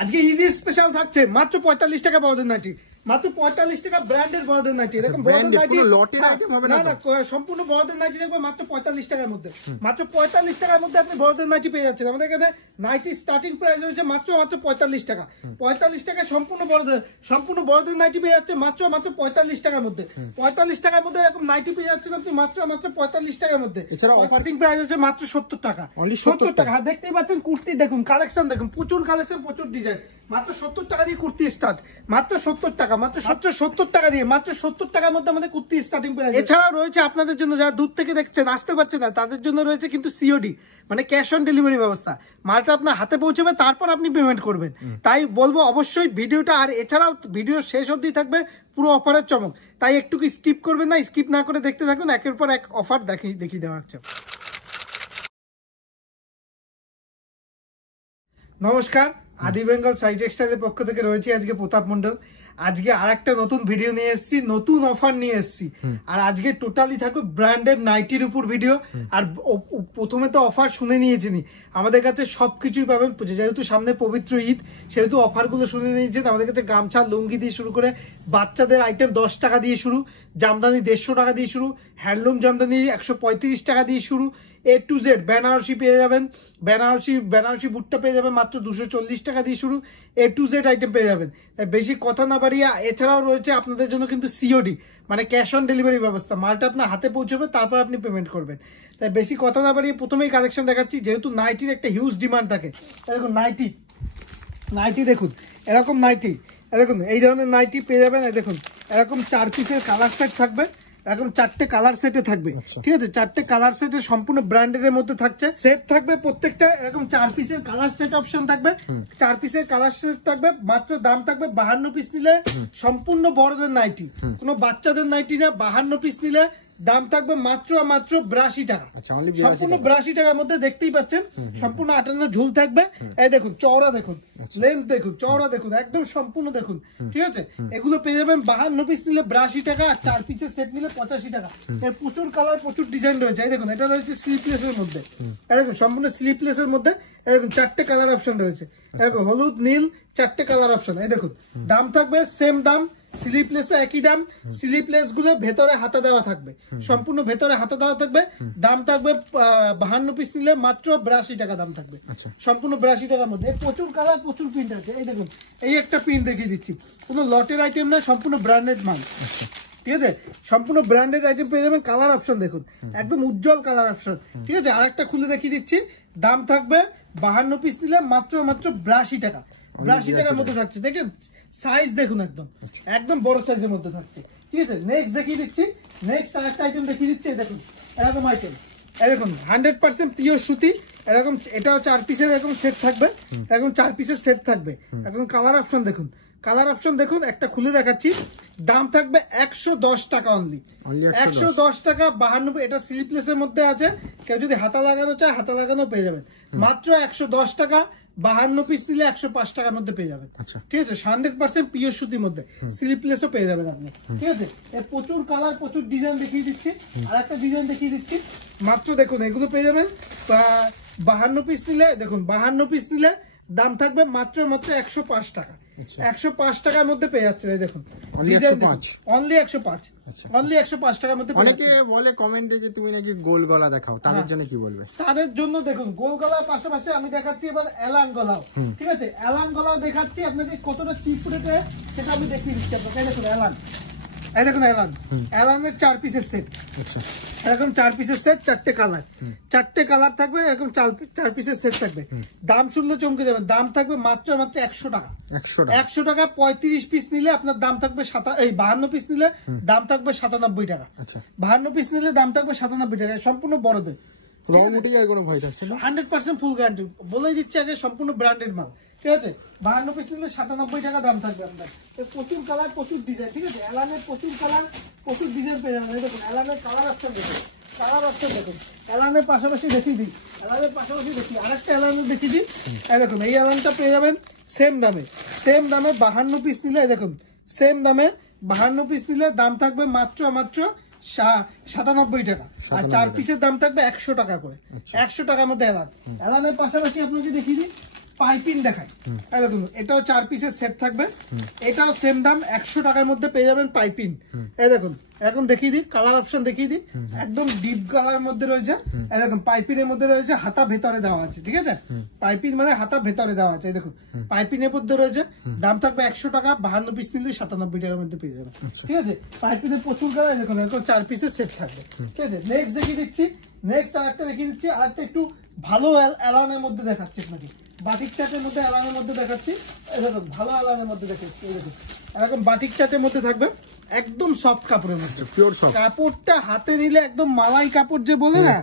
আজকে ঈদ স্পেশাল থাকছে মাত্র 45 টাকা বড়দের নাইটি, মাত্র 45 টাকা ব্র্যান্ডের বড়দের নাইটি। এরকম বড়দের নাইটি না না সম্পূর্ণ বড়দের নাইটি দেখবো মাত্র 45 টাকার মধ্যে, মাত্র 45 টাকার মধ্যে আপনি বড়দের নাইটি পেয়ে যাচ্ছেন। আমাদের এখানে নাইটি স্টার্টিং প্রাইস রয়েছে মাত্র 45 টাকা। 45 টাকায় সম্পূর্ণ বড়দের নাইটি পেয়ে যাচ্ছে মাত্র 45 টাকার মধ্যে। 45 টাকার মধ্যে এরকম নাইটি পেয়ে যাচ্ছেন আপনি মাত্র 45 টাকার মধ্যে। এছাড়া অফারিং প্রাইস হচ্ছে মাত্র 70 টাকা। 70 টাকা। হ্যাঁ দেখতেই পাচ্ছেন কুর্তি দেখুন, কালেকশন দেখুন, প্রচুর কালেকশন, প্রচুর ডিজাইন। মাত্র 70 টাকা দিয়ে কুর্তি স্টার্ট, মাত্র 70 টাকা, মাত্র 70 টাকা দিয়ে, মাত্র 70 টাকার মধ্যে আমাদের কুর্তি স্টার্টিং প্রাইস। এছাড়াও রয়েছে আপনাদের জন্য যারা দূর থেকে দেখছেন, আসতে পারছেন না, তাদের জন্য রয়েছে কিন্তু সিওডি মানে ক্যাশ অন ডেলিভারি ব্যবস্থা। মালটা আপনার হাতে পৌঁছবে, তারপর আপনি পেমেন্ট করবেন। তাই বলবো অবশ্যই ভিডিওটা, আর এছাড়াও ভিডিও শেষ অবধি থাকবে পুরো অফারের চমক, তাই একটু স্কিপ করবেন না, স্কিপ না করে দেখতে থাকুন, একের পর এক অফার দেখিয়ে দেওয়া হচ্ছে। নমস্কার, আদি বেঙ্গল সাই টেক্সটাইলের পক্ষ থেকে রয়েছে আজকে প্রতাপ মন্ডল। আজকে আর একটা নতুন ভিডিও নিয়ে এসেছি, নতুন অফার নিয়ে এসেছি। আর আজকে টোটালি থাকবে ব্র্যান্ডেড নাইটির উপর ভিডিও। আর প্রথমে তো অফার শুনে নিয়েছেন, আমাদের কাছে সবকিছুই পাবেন। যেহেতু সামনে পবিত্র ঈদ, সেহেতু অফারগুলো শুনে নিয়েছেন। আমাদের কাছে গামছা, লুঙ্গি দিয়ে শুরু করে বাচ্চাদের আইটেম 10 টাকা দিয়ে শুরু, জামদানি 150 টাকা দিয়ে শুরু, হ্যান্ডলুম জামদানি 135 টাকা দিয়ে শুরু, A to Z বেনারসি পেয়ে যাবেন, বেনারসি বুটটা পেয়ে যাবেন মাত্র 240 টাকা দিয়ে শুরু, A to Z আইটেম পেয়ে যাবেন। তাই বেশি কথা না বাড়িয়ে, এছাড়াও রয়েছে আপনাদের জন্য কিন্তু সিওডি মানে ক্যাশ অন ডেলিভারি ব্যবস্থা। মালটা আপনার হাতে পৌঁছবে, তারপর আপনি পেমেন্ট করবেন। তাই বেশি কথা না বাড়িয়ে প্রথমেই কালেকশন দেখাচ্ছি। যেহেতু নাইটির একটা হিউজ ডিমান্ড থাকে, দেখুন নাইটি দেখুন, এরকম নাইটি দেখুন, এই ধরনের নাইটি পেয়ে যাবেন। দেখুন এরকম 4 পিসের কালার সেট থাকবে, এখন 4টে কালার সেটে থাকবে, ঠিক আছে? 4টে কালার সেটে সম্পূর্ণ ব্র্যান্ডের মধ্যে থাকছে, সেট থাকবে প্রত্যেকটা। এরকম 4 পিসের কালার সেট অপশন থাকবে, 4 পিসের কালার সেট থাকবে। মাত্র দাম থাকবে 52 পিস নিলে সম্পূর্ণ বড়দের নাইটি, কোনো বাচ্চাদের নাইটি না। 52 পিস নিলে দাম থাকবে মাত্র 82 টাকা, সম্পূর্ণ 82 টাকার মধ্যে। দেখতেই পাচ্ছেন সম্পূর্ণ 58 ঝুল থাকবে। এই দেখুন চওড়া দেখুন, লেন্থ দেখুন, চওড়া দেখুন, একদম সম্পূর্ণ দেখুন, ঠিক আছে? এগুলো পেয়ে যাবেন 52 পিস নিলে 82 টাকা, আর 4 পিসের সেট নিলে 85 টাকা। এর প্রচুর কালার, প্রচুর ডিজাইন রয়েছে। এই দেখুন এটা রয়েছে স্লিপলেসের মধ্যে, এই দেখুন সম্পূর্ণ স্লিপলেসের মধ্যে। এই দেখুন 4টে কালার অপশন রয়েছে, দেখুন হলুদ, নীল, 4টে কালার অপশন। এই দেখুন দাম থাকবে সেম দাম, স্লিপলেসও একই দাম। স্লিপলেস গুলো ভেতরে হাতা দেওয়া থাকবে, সম্পূর্ণ ভেতরে হাতা দেওয়া থাকবে। দাম থাকবে 52 পিস নিলে মাত্র 82 টাকা দাম থাকবে, সম্পূর্ণ 82 টাকার মধ্যে। প্রচুর কালার, প্রচুর প্রিন্ট আছে। এই দেখুন এই একটা প্রিন্ট দেখিয়ে দিচ্ছি, কোনো লটের আইটেম নয়, সম্পূর্ণ ব্র্যান্ডেড মাল, ঠিক আছে? সম্পূর্ণ ব্র্যান্ডেড আইটেম পেয়ে যাবেন। কালার অপশন দেখুন, একদম উজ্জ্বল কালার অপশন, ঠিক আছে? আর একটা খুলে দেখিয়ে দিচ্ছি, দাম থাকবে 52 পিস নিলে মাত্র 82 টাকা, 82 টাকার মধ্যে থাকছে। দেখেন সাইজ দেখুন, একদম বড় সাইজের মধ্যে থাকছে, ঠিক আছে? নেক্সট দেখিয়ে দিচ্ছি, নেক্সট আরেকটা আইটেম দেখিয়ে দিচ্ছি। দেখুন এরকম আইটেম, দেখুন 100% পিওর সুতি। এরকম এটাও 4 পিসের এরকম সেট থাকবে, এরকম 4 পিসের সেট থাকবে। এখন কালার অপশন দেখুন, কালার অপশন দেখুন, একটা খুলে দেখাচ্ছি। দাম থাকবে 110 টাকা অনলি, 110 টাকা। 52, এটা স্লিপলেসের মধ্যে আছে, কেউ যদি হাতা লাগানো চায় হাতা লাগানো পেয়ে যাবেন মাত্র 110 টাকা। 52 পিস নিলে 105 টাকার মধ্যে পেয়ে যাবেন, ঠিক আছে? 100% পিওর সুতির মধ্যে, স্লিপলেসও পেয়ে যাবেন আপনি, ঠিক আছে? এর প্রচুর কালার, প্রচুর ডিজাইন দেখিয়ে দিচ্ছি। আর একটা ডিজাইন দেখিয়ে দিচ্ছি, মাত্র দেখুন এগুলো পেয়ে যাবেন 52 পিস নিলে। দেখুন 52 পিস নিলে দাম থাকবে মাত্র 105 টাকা, 105 টাকার মধ্যে পেয়ে যাচ্ছে। দেখুন অনলি 105, অনলি 105 টাকার মধ্যে। অনেকে বলে কমেন্টে যে তুমি নাকি গোল গলা দেখাও, তাদের জন্য কি বলবে? তাদের জন্য দেখুন গোল গলার পাশাপাশি আমি দেখাচ্ছি এবার এলান গলাও, ঠিক আছে? এলান গলাও দেখাচ্ছি আপনাকে, কতটা চিপ রেটে সেটা আমি দেখিয়ে দিচ্ছি আপনাকে। দেখুন এলান, এই দেখুন এলানের 4 পিসের সেট, এরকম 4 পিসের সেট, 4টে কালার, 4টে কালার থাকবে, এরকম 4 পিসের সেট থাকবে। দাম শুনলে চমকে যাবেন, দাম থাকবে মাত্র 100 টাকা, 100 টাকা। 35 পিস নিলে আপনার দাম থাকবে 52 পিস নিলে দাম থাকবে 97 টাকা, 52 পিস নিলে দাম থাকবে 97 টাকা, সম্পূর্ণ বড়দের। 100% ফুল গ্যারান্টি বলেই দিচ্ছি আগে, সম্পূর্ণ ব্র্যান্ডেড মাল, ঠিক আছে? 52 পিস নিলে 97 টাকা দাম থাকবে আপনার। প্রচুর কালার, প্রচুর ডিজাইন, ঠিক আছে? এলানের প্রচুর কালার, প্রচুর ডিজাইন পেয়ে যাবেন। দেখুন এলানের কালার অপশন দেখুন, কালার অপশন দেখুন। এলানের পাশাপাশি দেখিয়ে দিই, এলানের পাশাপাশি দেখি আরেকটা এলানের দেখিয়ে দিই। দেখুন এই এলানটা পেয়ে যাবেন সেম দামে, 52 পিস নিলে। দেখুন সেম দামে 52 পিস নিলে দাম থাকবে মাত্র 97 টাকা, আর 4 পিসের দাম থাকবে 100 টাকা করে, 100 টাকার মধ্যে এলান। এলানের পাশাপাশি আপনাকে দেখিয়ে দিই, পাইপিং দেখাই। এই দেখুন এটাও 4 পিসের সেট থাকবে, এটাও সেম দাম 100 টাকার মধ্যে পেয়ে যাবেন পাইপিং। এই দেখুন এখন দেখিয়ে দিই, কালার অপশন দেখিয়ে দিই, একদম ডিপ কালার মধ্যে রয়েছে। এই দেখুন পাইপিংয়ের মধ্যে রয়েছে, হাতা ভেতরে দেওয়া আছে, ঠিক আছে? পাইপিং মানে হাতা ভেতরে দেওয়া আছে। এই দেখুন পাইপিংয়ের মধ্যে রয়েছে, দাম থাকবে 100 টাকা, 52 পিস নিলে 97 টাকার মধ্যে পেয়ে যাবেন, ঠিক আছে? পাইপিংয়ের প্রচুর কালার, দেখুন এরকম 4 পিসের সেট থাকবে, ঠিক আছে? নেক্সট দেখিয়ে দিচ্ছি, নেক্সট আরেকটা দেখিয়ে দিচ্ছি, আরেকটা একটু ভালো অ্যালানের মধ্যে দেখাচ্ছি আপনাকে, বাটিক চাটের মধ্যে অ্যালানের মধ্যে দেখাচ্ছি। এরকম ভালো অ্যালানের মধ্যে দেখাচ্ছি। এই দেখুন এরকম বাটিক চাটের মধ্যে থাকবে, একদম সফট কাপড়ের মধ্যে, পিওর সফট কাপড়টা, হাতে নিলে একদম মালাই কাপড় যে বলে না,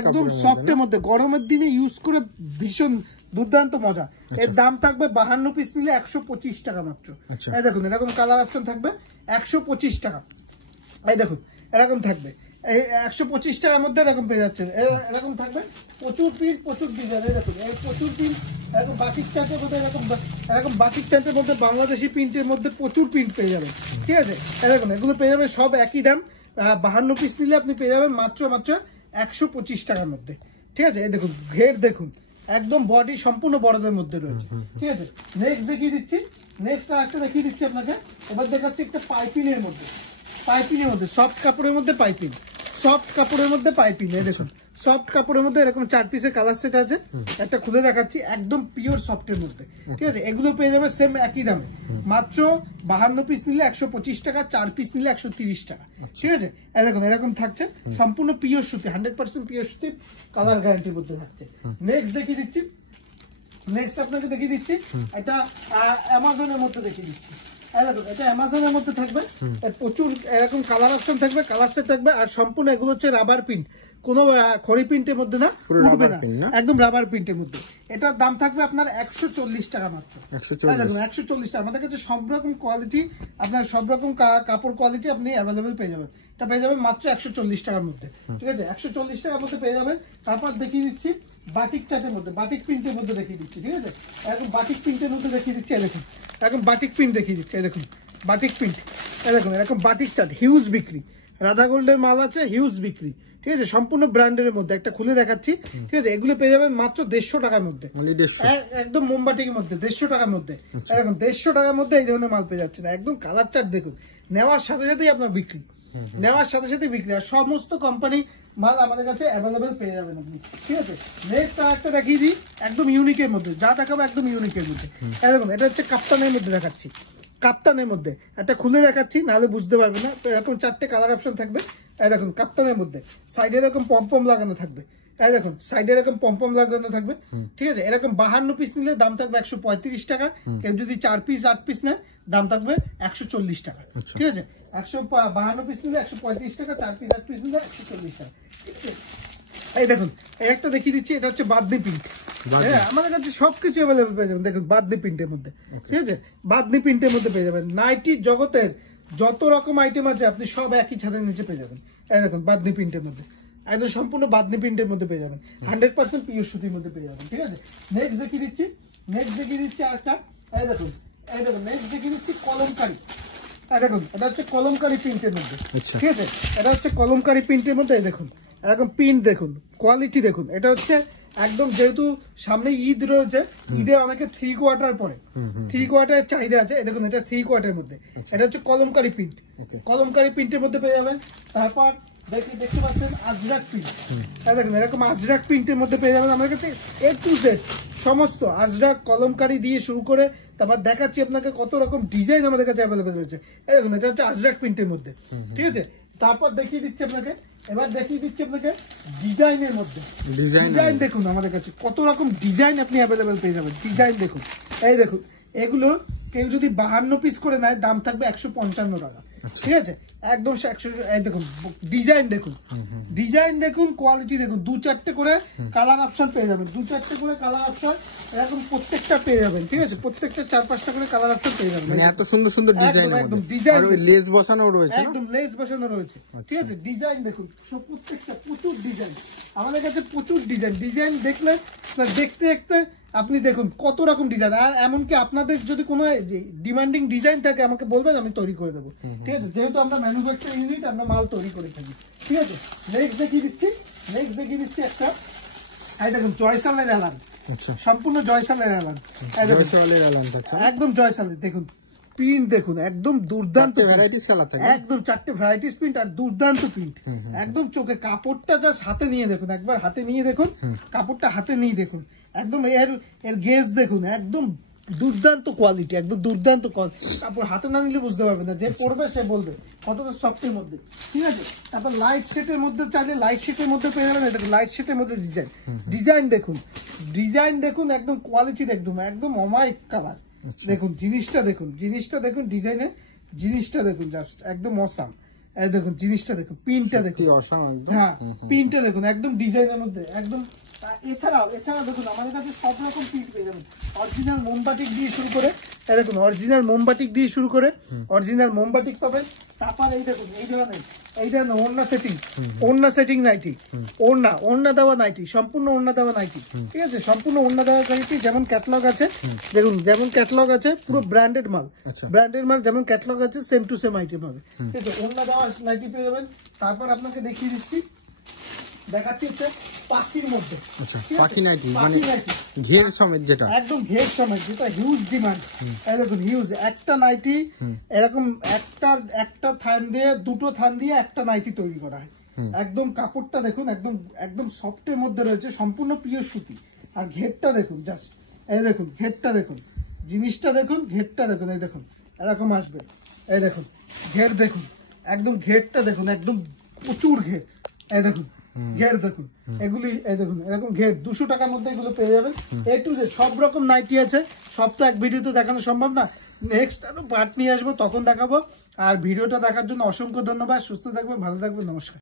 একদম সফটের মধ্যে, গরমের দিনে ইউজ করে ভীষণ দুর্দান্ত মজা। এর দাম থাকবে 52 পিস নিলে 125 টাকা মাত্র। এই দেখুন এরকম কালার অপশন থাকবে 125 টাকা। এই দেখুন এরকম থাকবে, এই 125 টাকার মধ্যে এরকম পেয়ে যাচ্ছেন। এরকম থাকবে প্রচুর প্রিন্ট, প্রচুর ডিজাইন। এই দেখুন এই প্রচুর প্রিন্ট, এরকম বাটিক চাটের মধ্যে, এরকম বাটিক চাটের মধ্যে বাংলাদেশি প্রিন্টের মধ্যে প্রচুর প্রিন্ট পেয়ে যাবেন, ঠিক আছে? এই দেখুন এগুলো পেয়ে যাবেন সব একই দাম, 52 পিস নিলে আপনি পেয়ে যাবেন মাত্র 125 টাকার মধ্যে, ঠিক আছে? এই দেখুন ঘের দেখুন, একদম বডি সম্পূর্ণ বড়দের মধ্যে রয়েছে, ঠিক আছে? নেক্সট দেখিয়ে দিচ্ছি, নেক্সট আরেকটা দেখিয়ে দিচ্ছি আপনাকে। এবার দেখাচ্ছি একটা পাইপিংয়ের মধ্যে, পাইপিংয়ের মধ্যে সফট কাপড়ের মধ্যে পাইপিং, সফট কাপড়ের মধ্যে পাইপিং। এই দেখুন সফট কাপড়ের মধ্যে এরকম 4 পিসের কালার সেট আছে, একটা খুলে দেখাচ্ছি, একদম পিওর সফটের মধ্যে, ঠিক আছে? এগুলো পেয়ে যাবে সেম একই দামে, মাত্র 52 পিস নিলে 125 টাকা, 4 পিস নিলে 130 টাকা, ঠিক আছে? এই দেখুন এরকম থাকছে, সম্পূর্ণ পিওর সুতি, 100% পিওর সুতি, কালার গ্যারান্টির মধ্যে থাকছে। নেক্সট দেখিয়ে দিচ্ছি, নেক্সট আপনাকে দেখিয়ে দিচ্ছি, এটা অ্যামাজনের মধ্যে দেখিয়ে দিচ্ছি। এটা অ্যামাজনের মধ্যে থাকবে, প্রচুর এরকম কালার অপশন থাকবে, কালার সেট থাকবে, আর সম্পূর্ণ এগুলো হচ্ছে রাবার প্রিন্ট, কোনো খড়ি প্রিন্টের মধ্যে না, উঠবে না, একদম রাবার প্রিন্টের মধ্যে। এটার দাম থাকবে আপনার 140 টাকা মাত্র, 140 টাকা। আমাদের কাছে সব রকম কোয়ালিটি, আপনার সব রকম কাপড় কোয়ালিটি আপনি অ্যাভেলেবেল পেয়ে যাবেন। এটা পেয়ে যাবেন মাত্র 140 টাকার মধ্যে, ঠিক আছে? 140 টাকার মধ্যে পেয়ে যাবেন। তারপর দেখিয়ে দিচ্ছি বাটিক চাটের মধ্যে, বাটিক প্রিন্টের মধ্যে দেখিয়ে দিচ্ছি, ঠিক আছে? এখন বাটিক প্রিন্টের মধ্যে দেখিয়ে দিচ্ছি। দেখুন এখন বাটিক প্রিন্ট দেখিয়ে দিচ্ছি। দেখুন বাটিক প্রিন্ট, দেখুন এরকম বাটিক চাট, হিউজ বিক্রি, রাধা গোল্ডের মাল আছে, হিউজ বিক্রি, ঠিক আছে? সম্পূর্ণ ব্র্যান্ডের মধ্যে একটা খুলে দেখাচ্ছি, ঠিক আছে? এগুলো পেয়ে যাবেন মাত্র 150 টাকার মধ্যে, একদম মোমবাটির মধ্যে 150 টাকার মধ্যে। দেখুন 150 টাকার মধ্যে এই ধরনের মাল পেয়ে যাচ্ছে না, একদম কালার চাট দেখুন, নেওয়ার সাথে সাথেই আপনার বিক্রি, নেওয়ার সাথে সাথে বিক্রি, আর সমস্ত কোম্পানি মাল আমাদের কাছে অ্যাভেলেবেল পেয়ে যাবেন আপনি, ঠিক আছে? নেক্সট একটা দেখিয়ে দিই, একদম ইউনিকের মধ্যে, যা দেখাবো একদম ইউনিকের মধ্যে। দেখুন এটা হচ্ছে কাপ্তানের মধ্যে দেখাচ্ছি, কাপ্তানের মধ্যে একটা খুলে দেখাচ্ছি, নাহলে বুঝতে পারবে না। এরকম 4টে কালার অপশন থাকবে। এই দেখুন কাপ্তানের মধ্যে সাইডে এরকম পম্পম লাগানো থাকবে, এই দেখুন সাইডে এরকম পম্পম লাগানো থাকবে, ঠিক আছে? এরকম 52 পিস নিলে দাম থাকবে 135 টাকা, কেউ যদি 4 পিস 8 পিস নেয় দাম থাকবে 140 টাকা, ঠিক আছে? 152 পিস নিলে 135 টাকা, 4 পিস 8 পিস নিলে 140 টাকা। এই দেখুন এই একটা দেখিয়ে দিচ্ছি, এটা হচ্ছে বাদনি প্রিন্ট। হ্যাঁ আমাদের কাছে সবকিছু অ্যাভেলেবল পেয়ে যাবেন। দেখুন বাদনি প্রিন্টের মধ্যে, ঠিক আছে? বাদনি প্রিন্টের মধ্যে পেয়ে যাবেন। নাইটি জগতের যত রকম আইটেম আছে আপনি সব একই ছাদের নিচে পেয়ে যাবেন। এই দেখুন বাদনি প্রিন্টের মধ্যে, একদম সম্পূর্ণ বাদনি প্রিন্টের মধ্যে পেয়ে যাবেন, 100% পিওর সুতির মধ্যে পেয়ে যাবেন, ঠিক আছে? নেক্সট দেখিয়ে দিচ্ছি, নেক্সট দেখিয়ে দিচ্ছি আরেকটা। এই দেখুন নেক্সট দেখিয়ে দিচ্ছি কলমকারি। দেখুন এটা হচ্ছে কলমকারি প্রিন্টের মধ্যে, ঠিক আছে? এটা হচ্ছে কলমকারি প্রিন্টের মধ্যে। দেখুন এরকম প্রিন্ট দেখুন, কোয়ালিটি দেখুন। এটা হচ্ছে একদম, যেহেতু সামনে ঈদ রয়েছে, ঈদে অনেকে 3 কোয়ার্টার পরে, 3 কোয়ার্টার চাহিদা আছে। দেখুন এটা 3 কোয়ার্টারের মধ্যে, এটা হচ্ছে কলমকারি প্রিন্ট, কলমকারি প্রিন্টের মধ্যে পেয়ে যাবেন। তারপর দেখতে পাচ্ছেন আজরাক প্রিন্ট। দেখুন এরকম আজরাক প্রিন্টের মধ্যে পেয়ে যাবেন আমাদের কাছে A to Z সমস্ত আজরাক কলমকারি দিয়ে শুরু করে, তারপর দেখাচ্ছি আপনাকে কত রকম ডিজাইন আমাদের কাছে অ্যাভেলেবেল রয়েছে। এই দেখুন এটা হচ্ছে আজরাক প্রিন্টের মধ্যে, ঠিক আছে? তারপর দেখিয়ে দিচ্ছি আপনাকে, এবার দেখিয়ে দিচ্ছি আপনাকে ডিজাইনের মধ্যে। ডিজাইন দেখুন আমাদের কাছে কত রকম ডিজাইন আপনি অ্যাভেলেবেল পেয়ে যাবেন। ডিজাইন দেখুন, এই দেখুন এগুলো কেউ যদি 52 পিস করে নেয় দাম থাকবে 155 টাকা, ঠিক আছে? একদম 100। দেখুন ডিজাইন দেখুন, ডিজাইন দেখুন, কোয়ালিটি দেখুন। 2-4টে করে কালার অপশন পেয়ে যাবেন, 2-4টে করে কালার অপশন এরকম প্রত্যেকটা পেয়ে যাবেন, ঠিক আছে? প্রত্যেকটা 4-5টা করে কালার অপশন পেয়ে যাবেন। এত সুন্দর সুন্দর ডিজাইন, একদম ডিজাইন, লেস বসানো রয়েছে, একদম লেস বসানো রয়েছে, ঠিক আছে? ডিজাইন দেখুন সব, প্রত্যেকটা প্রচুর ডিজাইন আমাদের কাছে, প্রচুর ডিজাইন। ডিজাইন দেখলে দেখতে দেখতে আপনি দেখুন কত রকম ডিজাইন। আর এমনকি আপনাদের যদি কোনো ডিমান্ডিং ডিজাইন থাকে আমাকে বলবেন, আমি তৈরি করে দেবো, ঠিক আছে? যেহেতু আমরা ম্যানুফ্যাকচারিং ইউনিট, আমরা মাল তৈরি করে থাকি, ঠিক আছে? নেক্সট দেখিয়ে দিচ্ছি, নেক্সট দেখিয়ে দিচ্ছি একটা। এই দেখুন জয়সালের অ্যালান, আচ্ছা সম্পূর্ণ জয়সালের অ্যালান, জয়সওয়ালের অ্যালান থাকছে, একদম জয়সালের। দেখুন প্রিন্ট দেখুন, একদম দুর্দান্ত ভ্যারাইটিস কালার থাকে, একদম 4টে ভ্যারাইটিস প্রিন্ট আর দুর্দান্ত প্রিন্ট, একদম চোখে। কাপড়টা জাস্ট হাতে নিয়ে দেখুন, একবার হাতে নিয়ে দেখুন, কাপড়টা হাতে নিয়ে দেখুন, একদম এর গেজ দেখুন, একদম দুর্দান্ত কোয়ালিটি, একদম দুর্দান্ত কোয়ালিটি। কাপড় হাতে না নিলে বুঝতে পারবে না, যে পরবে সে বলবে কতটা সফটের মধ্যে, ঠিক আছে। তারপর লাইট শেডের মধ্যে চাইলে লাইট শেডের মধ্যে পেয়ে যাবেন। দেখুন লাইট শেডের মধ্যে ডিজাইন দেখুন, ডিজাইন দেখুন, একদম কোয়ালিটি একদম একদম অমায়িক কালার। দেখুন জিনিসটা দেখুন, জিনিসটা দেখুন, ডিজাইনের জিনিসটা দেখুন, জাস্ট একদম অসাম। এই দেখুন জিনিসটা দেখুন, পিনটা দেখুন, অসাম একদম। হ্যাঁ পিনটা দেখুন, একদম ডিজাইনের মধ্যে একদম। এছাড়াও দেখুন আমাদের কাছে সব রকম প্রিন্ট পেয়ে যাবেন, অরিজিনাল মোমবাটিক দিয়ে শুরু করে, এই দেখুন অরিজিনাল মোমবাটিক দিয়ে শুরু করে, অরিজিনাল মোমবাটিক পাবেন। তারপর এই দেখুন এই ধরনের ওড়না সেটিং, ওড়না সেটিং নাইটি, ওড়না দেওয়া নাইটি, সম্পূর্ণ ওড়না দেওয়া নাইটি, ঠিক আছে, সম্পূর্ণ ওড়না দেওয়া নাইটি। যেমন ক্যাটালগ আছে দেখুন, যেমন ক্যাটালগ আছে পুরো ব্র্যান্ডেড মাল, ব্র্যান্ডেড মাল যেমন ক্যাটালগ আছে সেম টু সেম আইটেম হবে, ঠিক আছে। ওড়না দেওয়া নাইটি পেয়ে যাবেন। তারপর আপনাকে দেখিয়ে দিচ্ছি, দেখাচ্ছি হচ্ছে পাখির মধ্যে, পাখি নাইটি মানে ঘের সমেত, যেটা একদম ঘের সমেত, যেটা হিউজ ডিমান্ড। এই দেখুন হিউজ একটা নাইটি, এরকম একটা থান দিয়ে, দুটো থান দিয়ে একটা নাইটি তৈরি করা হয়। একদম কাপড়টা দেখুন, একদম একদম সফটের মধ্যে রয়েছে, সম্পূর্ণ পিওর সুতি। আর ঘেরটা দেখুন, জাস্ট এই দেখুন ঘেরটা দেখুন, জিনিসটা দেখুন, ঘেরটা দেখুন, এই দেখুন এরকম আসবে। এই দেখুন ঘের দেখুন, একদম ঘেরটা দেখুন, একদম প্রচুর ঘের। এই দেখুন ঘের দেখুন, এগুলি এই দেখুন এরকম ঘের 200 টাকার মধ্যে এগুলো পেয়ে যাবেন। এ টু জেড সব রকম নাইটি আছে, সব তো এক ভিডিওতে দেখানো সম্ভব না, নেক্সট আরো পার্ট নিয়ে আসবো, তখন দেখাবো। আর ভিডিওটা দেখার জন্য অসংখ্য ধন্যবাদ। সুস্থ থাকবেন, ভালো থাকবেন, নমস্কার।